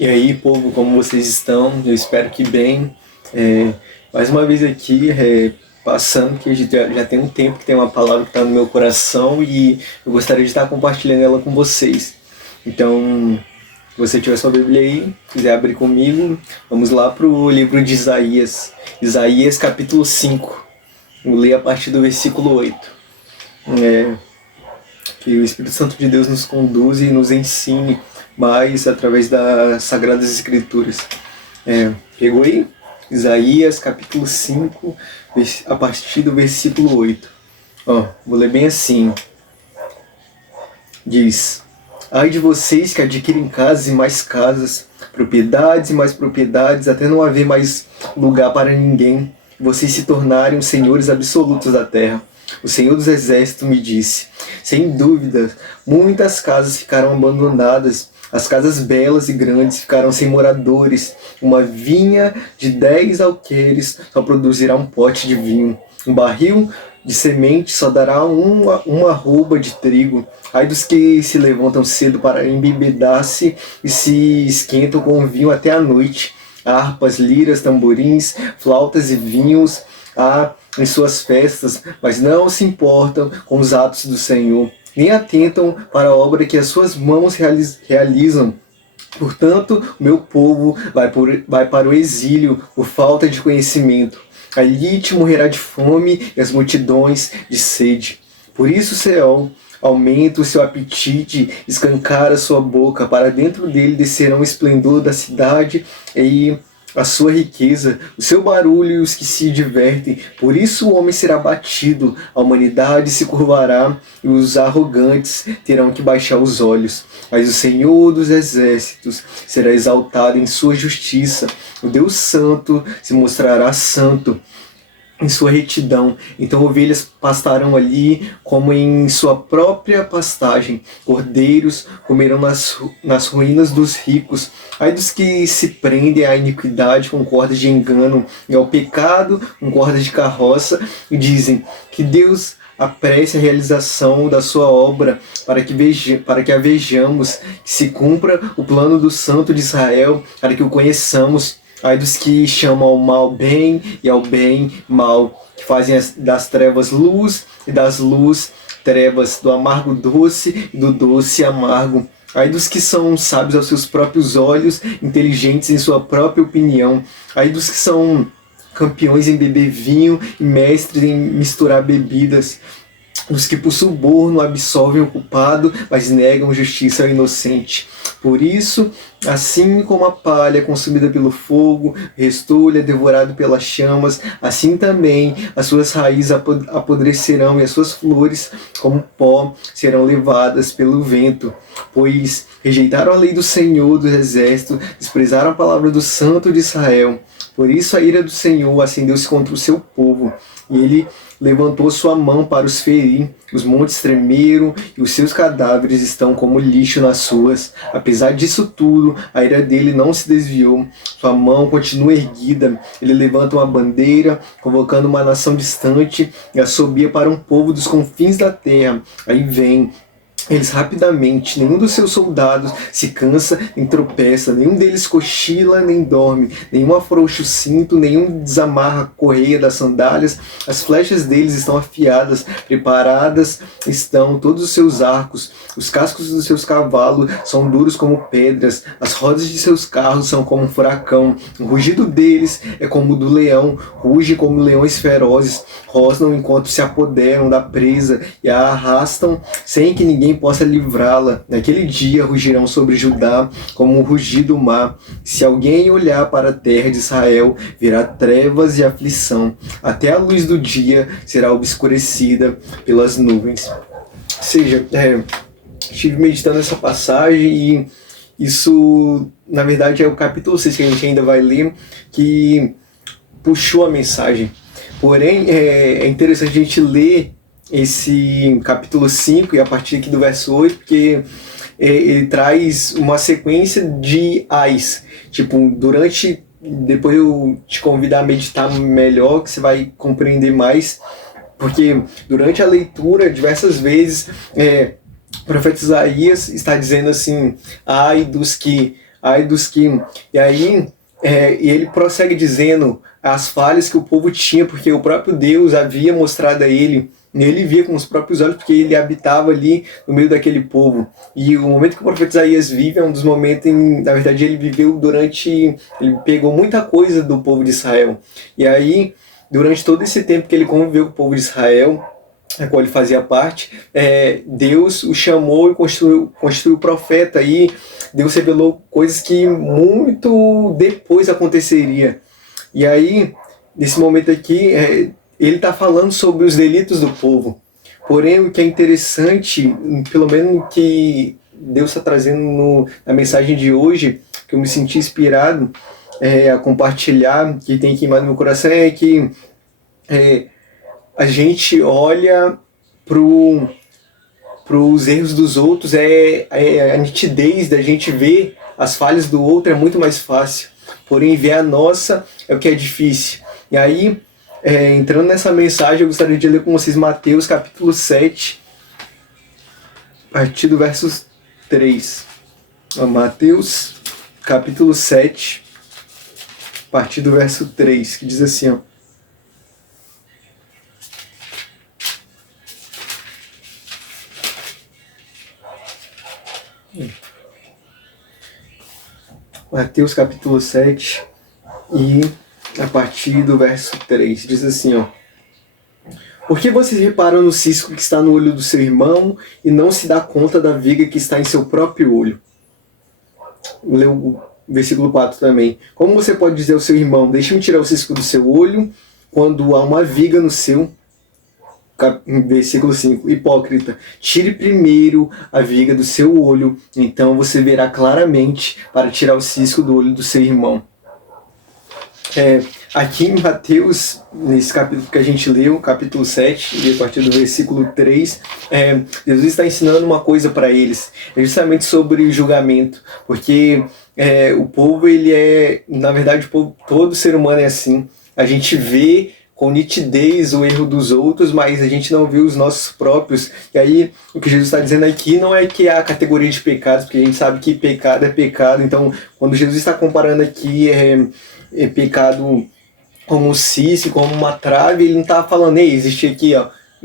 E aí, povo, como vocês estão? Eu espero que bem. Mais uma vez aqui, passando, que já tem um tempo que tem uma palavra que está no meu coração e eu gostaria de estar compartilhando ela com vocês. Então, se você tiver sua Bíblia aí, quiser abrir comigo, vamos lá para o livro de Isaías. Isaías capítulo 5. Vou ler a partir do versículo 8. Que o Espírito Santo de Deus nos conduza e nos ensine mais através das Sagradas Escrituras. Pegou aí? Isaías capítulo 5, a partir do versículo 8. Vou ler bem assim. Diz: ai de vocês que adquirem casas e mais casas, propriedades e mais propriedades, até não haver mais lugar para ninguém, vocês se tornarem os senhores absolutos da terra. O Senhor dos Exércitos me disse: sem dúvida, muitas casas ficaram abandonadas, as casas belas e grandes ficaram sem moradores. Uma vinha de 10 alqueires só produzirá um pote de vinho. Um barril de semente só dará uma arroba de trigo. Ai dos que se levantam cedo para embebedar-se e se esquentam com o vinho até a noite. Harpas, liras, tamborins, flautas e vinhos há em suas festas, mas não se importam com os atos do Senhor, nem atentam para a obra que as suas mãos realizam. Portanto, o meu povo vai para o exílio por falta de conhecimento. Ali te morrerá de fome e as multidões de sede. Por isso, Seol, aumenta o seu apetite, escancara a sua boca, para dentro dele descerão o esplendor da cidade e a sua riqueza, o seu barulho e os que se divertem. Por isso o homem será batido, a humanidade se curvará e os arrogantes terão que baixar os olhos. Mas o Senhor dos Exércitos será exaltado em sua justiça. O Deus Santo se mostrará santo em sua retidão. Então ovelhas pastarão ali como em sua própria pastagem. Cordeiros comerão nas ruínas dos ricos. Ai dos que se prendem à iniquidade com cordas de engano e ao pecado com cordas de carroça e dizem que Deus apresse a realização da sua obra para que a vejamos, que se cumpra o plano do Santo de Israel, para que o conheçamos. Ai dos que chamam ao mal bem e ao bem mal, que fazem das trevas luz e das luz trevas, do amargo doce e do doce amargo. Ai dos que são sábios aos seus próprios olhos, inteligentes em sua própria opinião. Ai dos que são campeões em beber vinho e mestres em misturar bebidas. Dos que por suborno absolvem o culpado, mas negam justiça ao inocente. Por isso, assim como a palha consumida pelo fogo, restolho é devorado pelas chamas, assim também as suas raízes apodrecerão e as suas flores, como pó, serão levadas pelo vento. Pois rejeitaram a lei do Senhor dos Exércitos, desprezaram a palavra do Santo de Israel. Por isso a ira do Senhor acendeu-se contra o seu povo, e ele levantou sua mão para os ferir. Os montes tremeram e os seus cadáveres estão como lixo nas ruas. Apesar disso tudo, a ira dele não se desviou. Sua mão continua erguida. Ele levanta uma bandeira, convocando uma nação distante e assobia para um povo dos confins da terra. Aí vem eles rapidamente, nenhum dos seus soldados se cansa nem tropeça, nenhum deles cochila nem dorme, nenhum afrouxa o cinto, nenhum desamarra a correia das sandálias. As flechas deles estão afiadas, preparadas estão todos os seus arcos, os cascos dos seus cavalos são duros como pedras, as rodas de seus carros são como um furacão, o rugido deles é como o do leão, ruge como leões ferozes, rosnam enquanto se apoderam da presa e a arrastam sem que ninguém possa livrá-la. Naquele dia rugirão sobre Judá como o rugir do mar. Se alguém olhar para a terra de Israel, verá trevas e aflição. Até a luz do dia será obscurecida pelas nuvens. Ou seja, estive meditando essa passagem e isso, na verdade, é o capítulo 6 que a gente ainda vai ler, que puxou a mensagem. Porém, é interessante a gente ler esse capítulo 5 e a partir aqui do verso 8, porque ele traz uma sequência de ais. Tipo, depois eu te convido a meditar melhor, que você vai compreender mais, porque durante a leitura, diversas vezes, o profeta Isaías está dizendo assim: ai dos que ai dos que... E aí, e ele prossegue dizendo as falhas que o povo tinha, porque o próprio Deus havia mostrado a ele, e ele via com os próprios olhos, porque ele habitava ali no meio daquele povo. E o momento que o profeta Isaías vive é um dos momentos na verdade, ele viveu ele pegou muita coisa do povo de Israel. E aí, durante todo esse tempo que ele conviveu com o povo de Israel, a qual ele fazia parte, Deus o chamou e constituiu profeta, e Deus revelou coisas que muito depois aconteceria. E aí, nesse momento aqui, ele está falando sobre os delitos do povo. Porém, o que é interessante, pelo menos que Deus está trazendo na mensagem de hoje, que eu me senti inspirado a compartilhar, que tem queimado no meu coração, é que a gente olha para os erros dos outros, a nitidez da gente ver as falhas do outro é muito mais fácil. Porém, ver a nossa é o que é difícil. E aí, entrando nessa mensagem, eu gostaria de ler com vocês Mateus capítulo 7, a partir do verso 3. Mateus capítulo 7, a partir do verso 3, que diz assim, ó. Mateus capítulo 7 e a partir do verso 3, diz assim, ó. Por que vocês reparam no cisco que está no olho do seu irmão e não se dá conta da viga que está em seu próprio olho? Leu o versículo 4 também. Como você pode dizer ao seu irmão, deixe-me tirar o cisco do seu olho, quando há uma viga no seu? Versículo 5. Hipócrita, tire primeiro a viga do seu olho, então você verá claramente para tirar o cisco do olho do seu irmão. Aqui em Mateus, nesse capítulo que a gente leu, capítulo 7, e a partir do versículo 3, Jesus está ensinando uma coisa para eles, justamente sobre julgamento, porque o povo, na verdade, o povo, todo ser humano é assim, a gente vê com nitidez o erro dos outros, mas a gente não vê os nossos próprios. E aí, o que Jesus está dizendo aqui não é que há a categoria de pecados, porque a gente sabe que pecado é pecado. Então, quando Jesus está comparando aqui pecado como um cisco, como uma trave, ele não está falando, existe aqui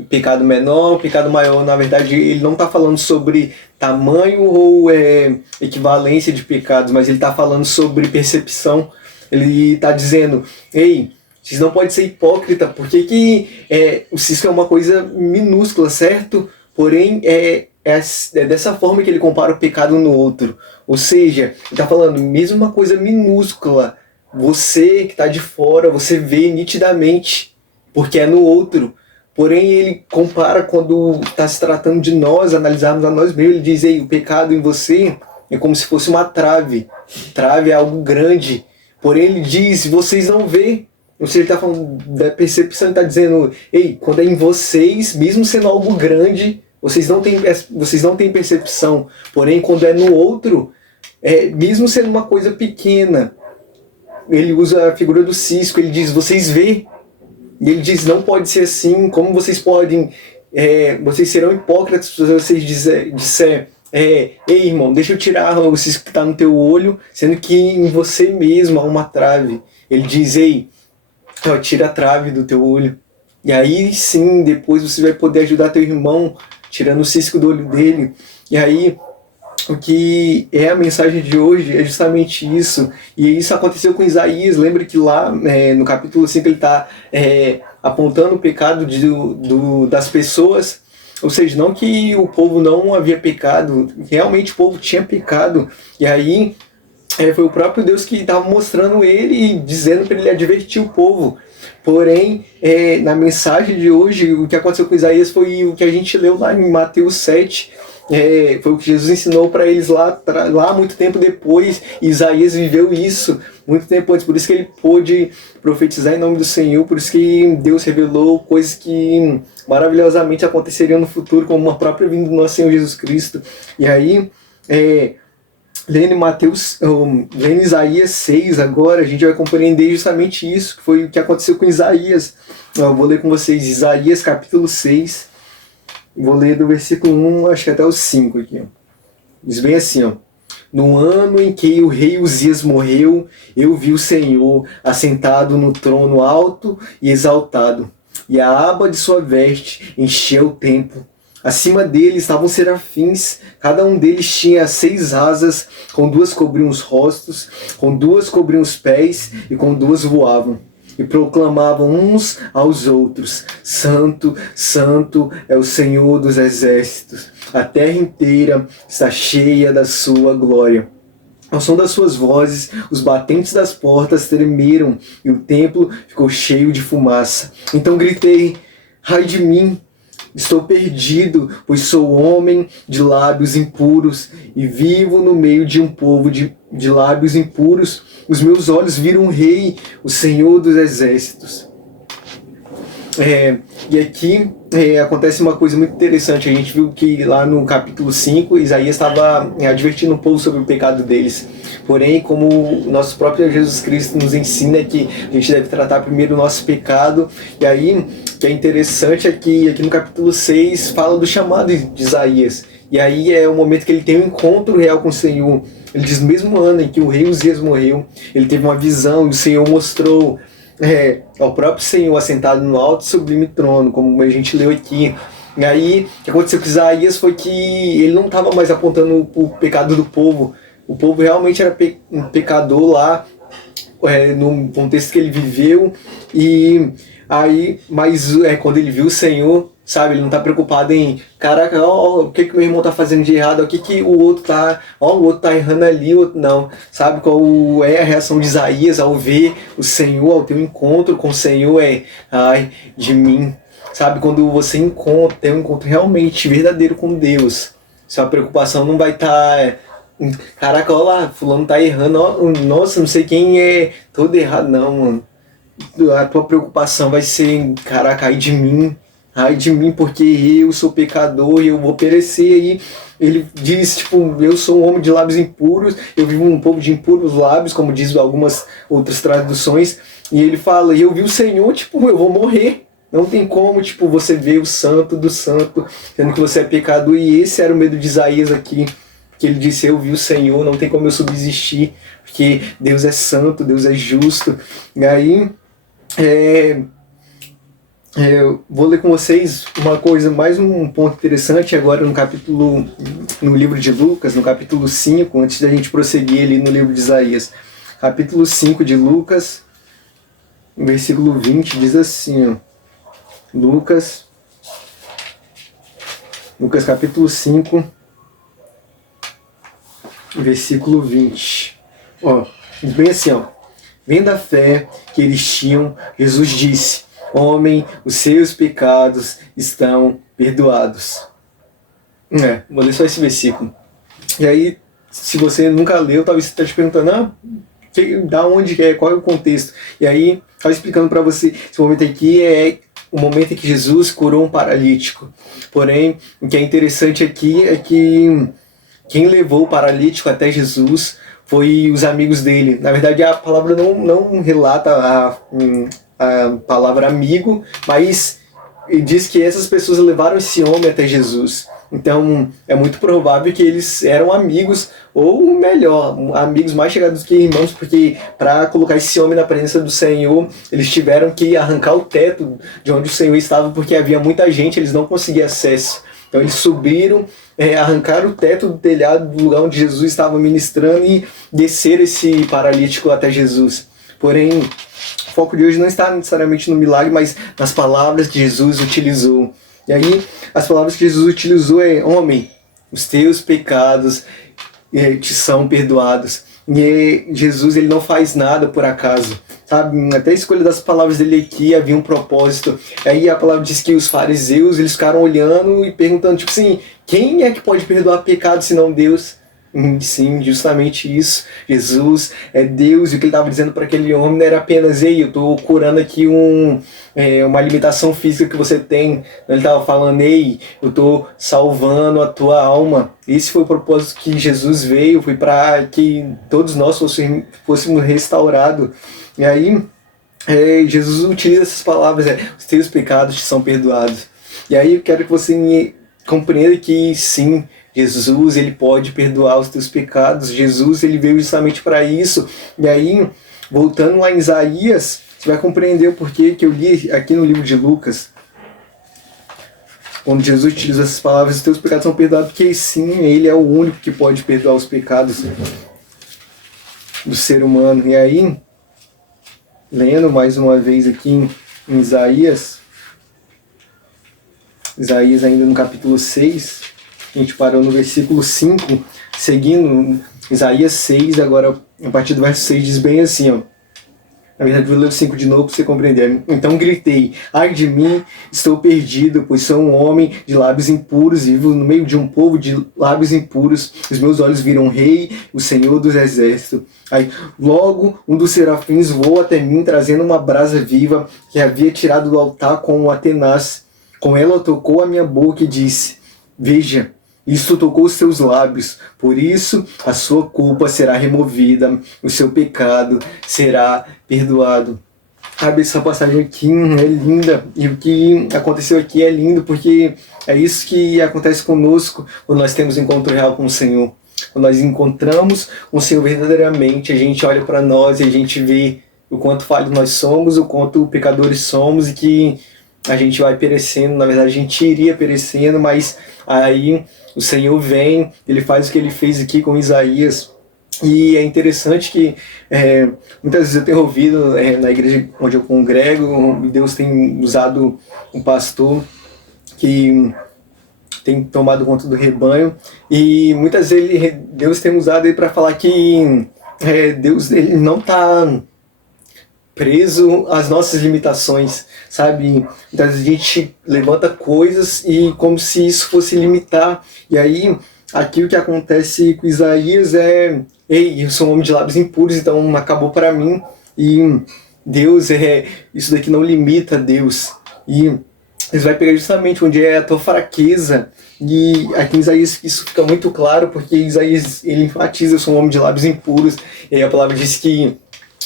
pecado menor, pecado maior. Na verdade, ele não está falando sobre tamanho ou equivalência de pecados, mas ele está falando sobre percepção. Ele está dizendo, vocês não podem ser hipócrita, porque o cisco é uma coisa minúscula, certo? Porém, é dessa forma que ele compara o pecado no outro. Ou seja, ele está falando, mesmo uma coisa minúscula, você que está de fora, você vê nitidamente, porque é no outro. Porém, ele compara quando está se tratando de nós, analisarmos a nós mesmos, ele diz, o pecado em você é como se fosse uma trave. Trave é algo grande. Porém, ele diz, vocês não vê. Ou seja, ele está falando da percepção, ele está dizendo, quando é em vocês, mesmo sendo algo grande, vocês não têm percepção. Porém, quando é no outro, mesmo sendo uma coisa pequena, ele usa a figura do cisco, ele diz, vocês vê. E ele diz, não pode ser assim, como vocês podem, vocês serão hipócritas se vocês disser, irmão, deixa eu tirar o cisco que está no teu olho, sendo que em você mesmo há uma trave. Ele diz, tira a trave do teu olho. E aí sim, depois você vai poder ajudar teu irmão, tirando o cisco do olho dele. E aí, o que é a mensagem de hoje é justamente isso. E isso aconteceu com Isaías. Lembra que lá no capítulo 5 ele está apontando o pecado das pessoas. Ou seja, não que o povo não havia pecado, realmente o povo tinha pecado. E aí foi o próprio Deus que estava mostrando ele e dizendo para ele advertir o povo. Porém, na mensagem de hoje, o que aconteceu com Isaías foi o que a gente leu lá em Mateus 7, foi o que Jesus ensinou para eles lá muito tempo depois. Isaías viveu isso muito tempo antes, por isso que ele pôde profetizar em nome do Senhor, por isso que Deus revelou coisas que maravilhosamente aconteceriam no futuro, como a própria vinda do nosso Senhor Jesus Cristo. E aí, lendo Isaías 6 agora, a gente vai compreender justamente isso, que foi o que aconteceu com Isaías. Eu vou ler com vocês Isaías capítulo 6, vou ler do versículo 1, acho que até o 5 aqui. Diz bem assim, No ano em que o rei Uzias morreu, eu vi o Senhor assentado no trono alto e exaltado, e a aba de sua veste encheu o templo. Acima dele estavam serafins, cada um deles tinha 6 asas, com 2 cobriam os rostos, com 2 cobriam os pés e com 2 voavam. E proclamavam uns aos outros: Santo, Santo é o Senhor dos exércitos, a terra inteira está cheia da sua glória. Ao som das suas vozes, os batentes das portas tremeram e o templo ficou cheio de fumaça. Então gritei: ai de mim! Estou perdido, pois sou homem de lábios impuros e vivo no meio de um povo de lábios impuros. Os meus olhos viram o Rei, o Senhor dos Exércitos. E aqui acontece uma coisa muito interessante. A gente viu que lá no capítulo 5, Isaías estava advertindo o povo sobre o pecado deles. Porém, como o nosso próprio Jesus Cristo nos ensina que a gente deve tratar primeiro o nosso pecado. E aí, o que é interessante é que aqui no capítulo 6 fala do chamado de Isaías. E aí é o momento que ele tem um encontro real com o Senhor. Ele diz: no mesmo ano em que o rei Uzias morreu, ele teve uma visão e o Senhor mostrou ao próprio Senhor assentado no alto e sublime trono, como a gente leu aqui. E aí, o que aconteceu com Isaías foi que ele não estava mais apontando o pecado do povo. O povo realmente era um pecador lá, no contexto que ele viveu. E aí, mas quando ele viu o Senhor, sabe, ele não está preocupado em, caraca, o que meu irmão está fazendo de errado, o que o outro tá, o outro tá errando ali, o outro não, sabe, qual é a reação de Isaías ao ver o Senhor, ao ter um encontro com o Senhor, ai de mim, sabe, quando você tem um encontro realmente verdadeiro com Deus, sua preocupação não vai estar, caraca, olha lá, fulano tá errando, nossa, não sei quem é todo errado, não, mano. A tua preocupação vai ser, caraca, ai de mim, porque eu sou pecador e eu vou perecer. Aí ele diz, tipo, eu sou um homem de lábios impuros, eu vivo um povo de impuros lábios, como diz algumas outras traduções, e ele fala, e eu vi o Senhor, tipo, eu vou morrer. Não tem como, tipo, você ver o santo do santo, sendo que você é pecador, e esse era o medo de Isaías aqui, que ele disse, eu vi o Senhor, não tem como eu subsistir, porque Deus é santo, Deus é justo. E aí, eu vou ler com vocês uma coisa, mais um ponto interessante agora no livro de Lucas, no capítulo 5, antes da gente prosseguir ali no livro de Isaías. Capítulo 5 de Lucas, versículo 20, diz assim, ó, Lucas capítulo 5, versículo 20. Ó, bem assim, ó. Vendo a fé que eles tinham, Jesus disse: homem, os seus pecados estão perdoados. Vou ler só esse versículo. E aí, se você nunca leu, talvez você esteja te perguntando, da onde é, qual é o contexto? E aí, estava explicando para você, esse momento aqui é o momento em que Jesus curou um paralítico. Porém, o que é interessante aqui é que quem levou o paralítico até Jesus foi os amigos dele. Na verdade, a palavra não relata a palavra amigo, mas diz que essas pessoas levaram esse homem até Jesus. Então, é muito provável que eles eram amigos, ou melhor, amigos mais chegados que irmãos, porque para colocar esse homem na presença do Senhor, eles tiveram que arrancar o teto de onde o Senhor estava, porque havia muita gente, eles não conseguiam acesso. Então eles subiram, arrancaram o teto do telhado do lugar onde Jesus estava ministrando e desceram esse paralítico até Jesus. Porém, o foco de hoje não está necessariamente no milagre, mas nas palavras que Jesus utilizou. E aí, as palavras que Jesus utilizou homem, os teus pecados te são perdoados. E Jesus, ele não faz nada por acaso, sabe? Até a escolha das palavras dele aqui havia um propósito. Aí a palavra diz que os fariseus, eles ficaram olhando e perguntando, tipo assim, quem é que pode perdoar pecado senão Deus? Sim, justamente isso. Jesus é Deus, e o que ele estava dizendo para aquele homem não era apenas, eu estou curando aqui uma limitação física que você tem. Ele estava falando, eu estou salvando a tua alma. Esse foi o propósito que Jesus veio, foi para que todos nós fôssemos restaurados. E aí, Jesus utiliza essas palavras, os teus pecados te são perdoados. E aí eu quero que você compreenda que sim, Jesus, ele pode perdoar os teus pecados. Jesus, ele veio justamente para isso. E aí, voltando lá em Isaías, você vai compreender o porquê que eu li aqui no livro de Lucas. Quando Jesus utiliza essas palavras, os teus pecados são perdoados, porque sim, ele é o único que pode perdoar os pecados do ser humano. E aí, lendo mais uma vez aqui em Isaías ainda no capítulo 6, a gente parou no versículo 5, seguindo Isaías 6, agora a partir do verso 6 diz bem assim, ó. Na verdade, vou ler o 5 de novo para você compreender. Então gritei, ai de mim, estou perdido, pois sou um homem de lábios impuros, vivo no meio de um povo de lábios impuros. Os meus olhos viram o rei, o Senhor dos exércitos. Aí, logo, um dos serafins voou até mim, trazendo uma brasa viva que havia tirado do altar com um tenaz. Com ela tocou a minha boca e disse, veja, isto tocou os seus lábios, por isso a sua culpa será removida, o seu pecado será perdoado. Sabe, essa passagem aqui é linda, e o que aconteceu aqui é lindo, porque é isso que acontece conosco quando nós temos um encontro real com o Senhor. Quando nós encontramos o Senhor verdadeiramente, a gente olha para nós e a gente vê o quanto falhos nós somos, o quanto pecadores somos, e que a gente vai perecendo, na verdade a gente iria perecendo, mas aí o Senhor vem, ele faz o que ele fez aqui com Isaías. E é interessante que muitas vezes eu tenho ouvido na igreja onde eu congrego, Deus tem usado um pastor que tem tomado conta do rebanho, e muitas vezes Deus tem usado ele para falar que Deus ele não está preso às nossas limitações, sabe? Então a gente levanta coisas e como se isso fosse limitar. E aí, aqui o que acontece com Isaías é, ei, eu sou um homem de lábios impuros, então acabou para mim. E Deus, isso daqui não limita Deus. E Deus vai pegar justamente onde é a tua fraqueza. E aqui em Isaías isso fica muito claro, porque Isaías, ele enfatiza, eu sou um homem de lábios impuros. E aí a palavra diz que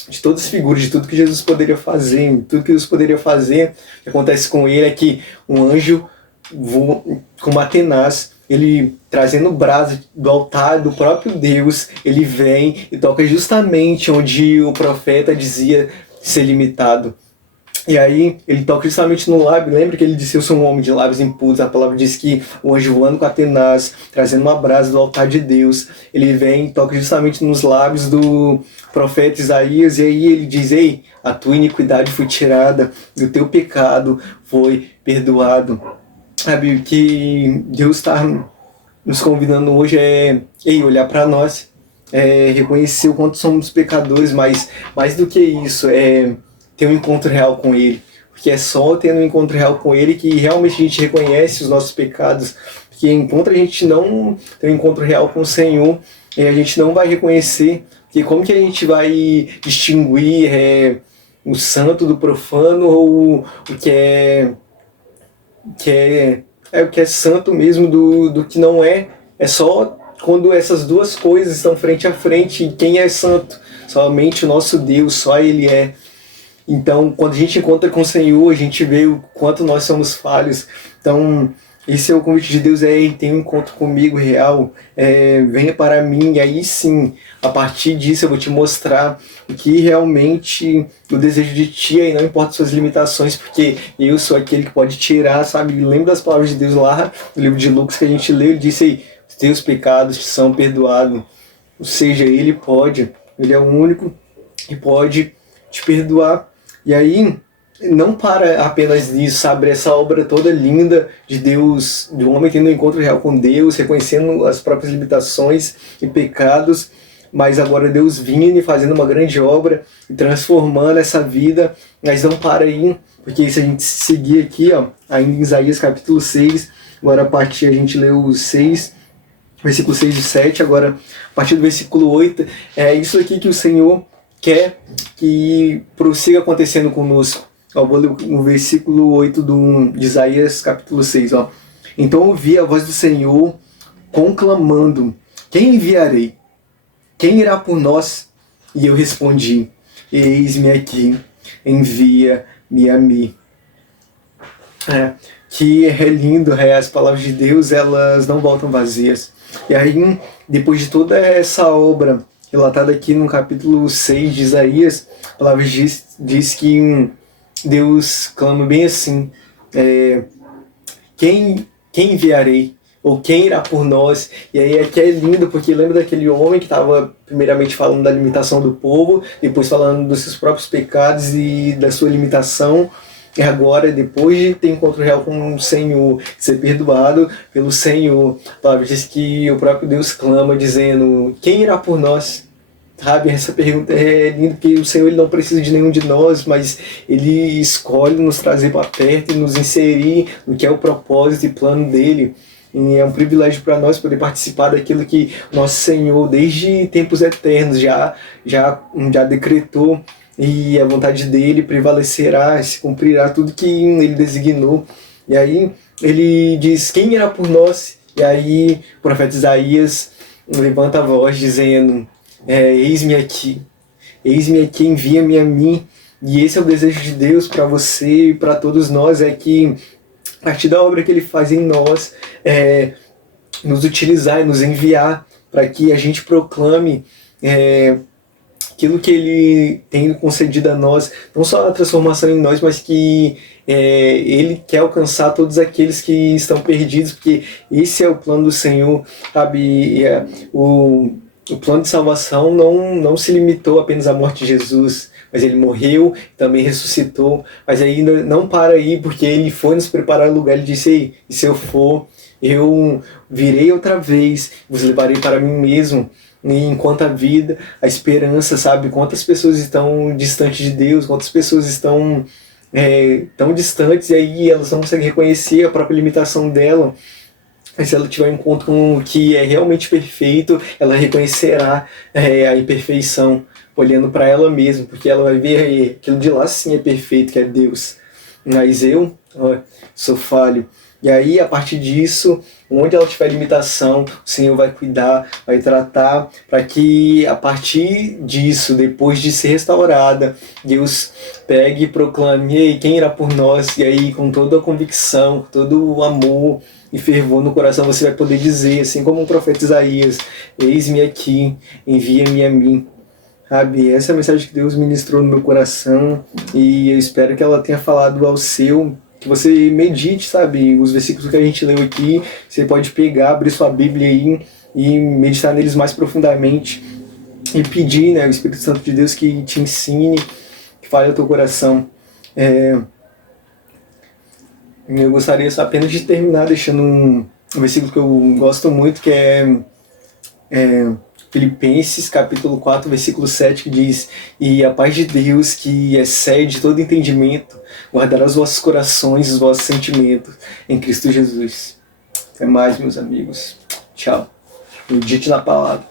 de todas as figuras, de tudo que Jesus poderia fazer, tudo que Jesus poderia fazer, o que acontece com ele é que um anjo voa com uma tenaz, ele trazendo brasa do altar do próprio Deus, ele vem e toca justamente onde o profeta dizia ser limitado. E aí ele toca justamente no lábio. Lembra que ele disse, eu sou um homem de lábios impuros? A palavra diz que o anjo voando com a tenaz, trazendo uma brasa do altar de Deus, ele vem e toca justamente nos lábios do profeta Isaías, e aí ele diz, ei, a tua iniquidade foi tirada, e o teu pecado foi perdoado. Sabe, o que Deus está nos convidando hoje é, ei, olhar para nós, reconhecer o quanto somos pecadores, mas mais do que isso, ter um encontro real com Ele. Porque é só tendo um encontro real com Ele que realmente a gente reconhece os nossos pecados. Porque enquanto a gente não tem um encontro real com o Senhor, a gente não vai reconhecer. Porque como que a gente vai distinguir o santo do profano, ou o que é o que é santo mesmo do que não é? É só quando essas duas coisas estão frente a frente. E quem é santo? Somente o nosso Deus, só Ele é. Então, quando a gente encontra com o Senhor, a gente vê o quanto nós somos falhos. Então, esse é o convite de Deus, tenha um encontro comigo real, venha para mim, e aí sim, a partir disso eu vou te mostrar o que realmente eu desejo de ti, aí não importa suas limitações, porque eu sou aquele que pode tirar, sabe? Lembra das palavras de Deus lá no livro de Lucas que a gente leu, ele disse aí, os teus pecados te são perdoados. Ou seja, ele é o único que pode te perdoar. E aí, não para apenas nisso, sabe? Essa obra toda linda de Deus, de um homem tendo um encontro real com Deus, reconhecendo as próprias limitações e pecados, mas agora Deus vindo e fazendo uma grande obra e transformando essa vida. Mas não para aí, porque se a gente seguir aqui, ó, ainda em Isaías capítulo 6, agora a gente leu o 6, versículo 6 e 7, agora a partir do versículo 8, é isso aqui que o Senhor quer que prossiga acontecendo conosco. Ó, vou ler o versículo 8 de Isaías capítulo 6. Ó. Então ouvi a voz do Senhor conclamando, quem enviarei? Quem irá por nós? E eu respondi, eis-me aqui, envia-me a mim. Que é lindo, as palavras de Deus, elas não voltam vazias. E aí, depois de toda essa obra relatada aqui no capítulo 6 de Isaías, a palavra diz que Deus clama bem assim, quem enviarei? Ou quem irá por nós? E aí aqui é lindo, porque lembra daquele homem que estava primeiramente falando da limitação do povo, depois falando dos seus próprios pecados e da sua limitação, e agora, depois de ter encontro real com o Senhor, ser perdoado pelo Senhor, a palavra diz que o próprio Deus clama, dizendo, quem irá por nós? Sabe, essa pergunta é linda, porque o Senhor ele não precisa de nenhum de nós, mas Ele escolhe nos trazer para perto e nos inserir no que é o propósito e plano dEle. E é um privilégio para nós poder participar daquilo que nosso Senhor, desde tempos eternos, já decretou, e a vontade dEle prevalecerá, se cumprirá tudo que Ele designou. E aí Ele diz, quem irá por nós? E aí o profeta Isaías levanta a voz dizendo, eis-me aqui, envia-me a mim. E esse é o desejo de Deus para você e para todos nós, é que a partir da obra que Ele faz em nós, nos utilizar e nos enviar para que a gente proclame aquilo que Ele tem concedido a nós, não só a transformação em nós, mas que Ele quer alcançar todos aqueles que estão perdidos, porque esse é o plano do Senhor, sabe? O plano de salvação não se limitou apenas à morte de Jesus, mas Ele morreu, também ressuscitou, mas ainda não para aí, porque Ele foi nos preparar lugar. Ele disse, ei, e se eu for, eu virei outra vez, vos levarei para mim mesmo. E enquanto a vida, a esperança, sabe? Quantas pessoas estão distantes de Deus, quantas pessoas estão tão distantes, e aí elas não conseguem reconhecer a própria limitação dela. Mas se ela tiver um encontro com o que é realmente perfeito, ela reconhecerá a imperfeição, olhando para ela mesma, porque ela vai ver aquilo de lá sim é perfeito, que é Deus. Mas eu sou falho. E aí, a partir disso, onde ela tiver limitação, o Senhor vai cuidar, vai tratar, para que a partir disso, depois de ser restaurada, Deus pegue e proclame, ei, quem irá por nós? E aí, com toda a convicção, com todo o amor e fervor no coração, você vai poder dizer, assim como o profeta Isaías, eis-me aqui, envia-me a mim. Sabe, essa é a mensagem que Deus ministrou no meu coração, e eu espero que ela tenha falado ao seu, que você medite, sabe, os versículos que a gente leu aqui, você pode pegar, abrir sua Bíblia aí e meditar neles mais profundamente e pedir, né, o Espírito Santo de Deus que te ensine, que fale ao teu coração. Eu gostaria só apenas de terminar deixando um versículo que eu gosto muito, que é Filipenses capítulo 4, versículo 7, que diz, e a paz de Deus, que excede todo entendimento, guardará os vossos corações, os vossos sentimentos em Cristo Jesus. Até mais, meus amigos. Tchau. Medite na palavra.